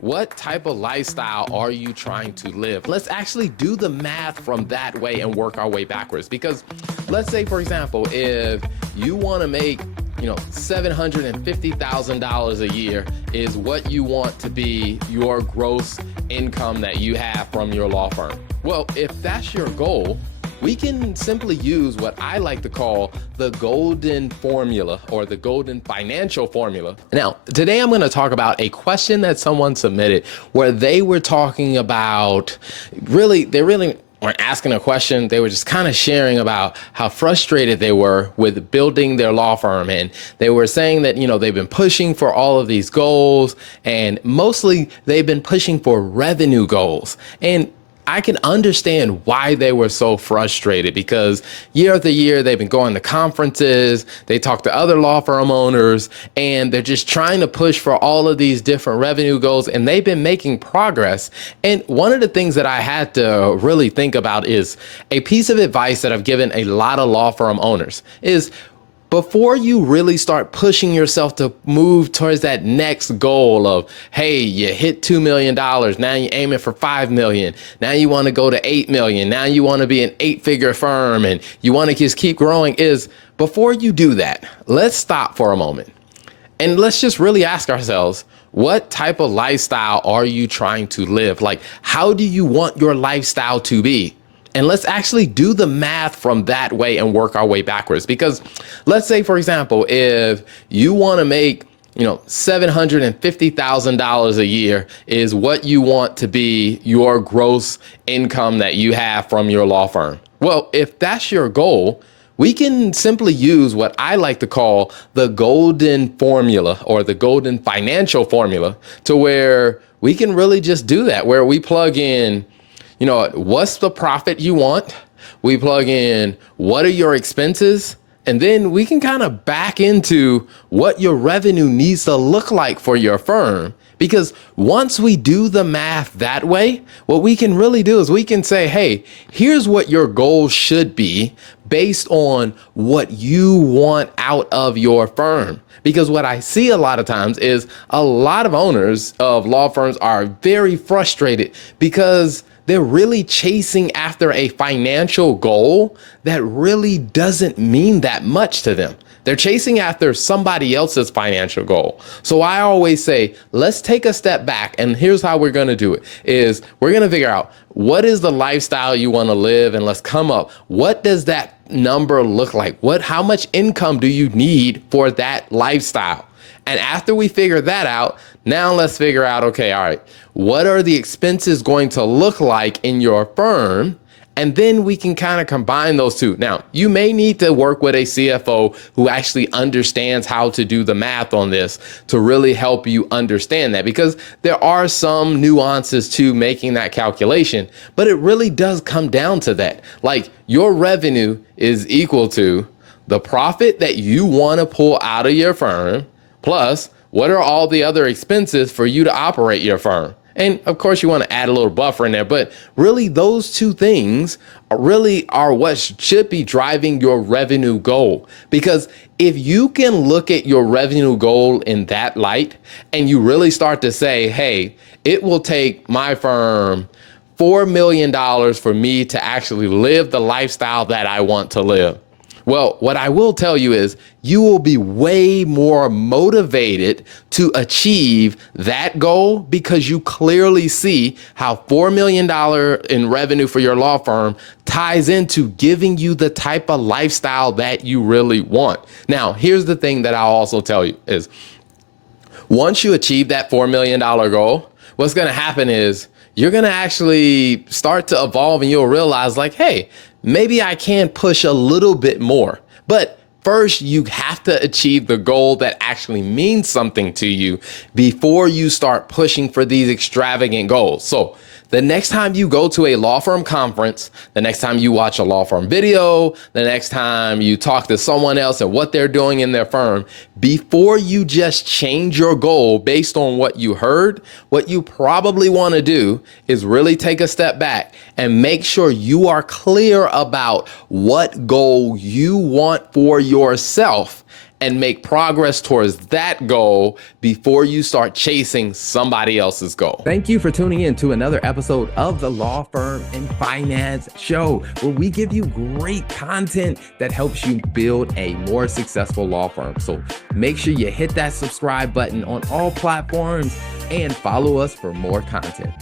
What type of lifestyle are you trying to live? Let's actually do the math from that way and work our way backwards. Because let's say, for example, if you want to make $750,000 a year is what you want to be your gross income that you have from your law firm. Well, if that's your goal, we can simply use what I like to call the golden formula or the golden financial formula. Now, today I'm going to talk about a question that someone submitted where they were talking about they really weren't asking a question. They were just kind of sharing about how frustrated they were with building their law firm. And they were saying that, they've been pushing for all of these goals, and mostly they've been pushing for revenue goals. And I can understand why they were so frustrated, because year after year, they've been going to conferences, they talk to other law firm owners, and they're just trying to push for all of these different revenue goals, and they've been making progress. And one of the things that I had to really think about is a piece of advice that I've given a lot of law firm owners is, before you really start pushing yourself to move towards that next goal of, hey, you hit $2 million, now you're aiming for 5 million, now you want to go to 8 million, now you want to be an 8-figure firm and you want to just keep growing, is before you do that, let's stop for a moment and let's just really ask ourselves, what type of lifestyle are you trying to live? Like, how do you want your lifestyle to be? And let's actually do the math from that way and work our way backwards. Because let's say, for example, if you want to make, $750,000 a year is what you want to be your gross income that you have from your law firm. Well, if that's your goal, we can simply use what I like to call the golden formula or the golden financial formula, to where we can really just do that, where we plug in, what's the profit you want? We plug in, what are your expenses? And then we can kind of back into what your revenue needs to look like for your firm. Because once we do the math that way, what we can really do is we can say, hey, here's what your goal should be based on what you want out of your firm. Because what I see a lot of times is a lot of owners of law firms are very frustrated because they're really chasing after a financial goal that really doesn't mean that much to them. They're chasing after somebody else's financial goal. So I always say, let's take a step back. And here's how we're going to do it is we're going to figure out what is the lifestyle you want to live, and let's come up. What does that number look like? How much income do you need for that lifestyle? And after we figure that out, now let's figure out, okay, all right, what are the expenses going to look like in your firm? And then we can kind of combine those two. Now, you may need to work with a CFO who actually understands how to do the math on this to really help you understand that, because there are some nuances to making that calculation, but it really does come down to that. Like, your revenue is equal to the profit that you want to pull out of your firm, plus what are all the other expenses for you to operate your firm. And of course, you want to add a little buffer in there, but really those two things are what should be driving your revenue goal. Because if you can look at your revenue goal in that light, and you really start to say, hey, it will take my firm $4 million for me to actually live the lifestyle that I want to live. Well, what I will tell you is you will be way more motivated to achieve that goal, because you clearly see how $4 million in revenue for your law firm ties into giving you the type of lifestyle that you really want. Now, here's the thing that I'll also tell you is, once you achieve that $4 million goal, what's going to happen is you're going to actually start to evolve, and you'll realize, like, hey, maybe I can push a little bit more. But first, you have to achieve the goal that actually means something to you before you start pushing for these extravagant goals. So the next time you go to a law firm conference, the next time you watch a law firm video, the next time you talk to someone else and what they're doing in their firm, before you just change your goal based on what you heard, what you probably want to do is really take a step back and make sure you are clear about what goal you want for yourself. and make progress towards that goal before you start chasing somebody else's goal. Thank you for tuning in to another episode of the Law Firm and Finance Show, where we give you great content that helps you build a more successful law firm. So make sure you hit that subscribe button on all platforms and follow us for more content.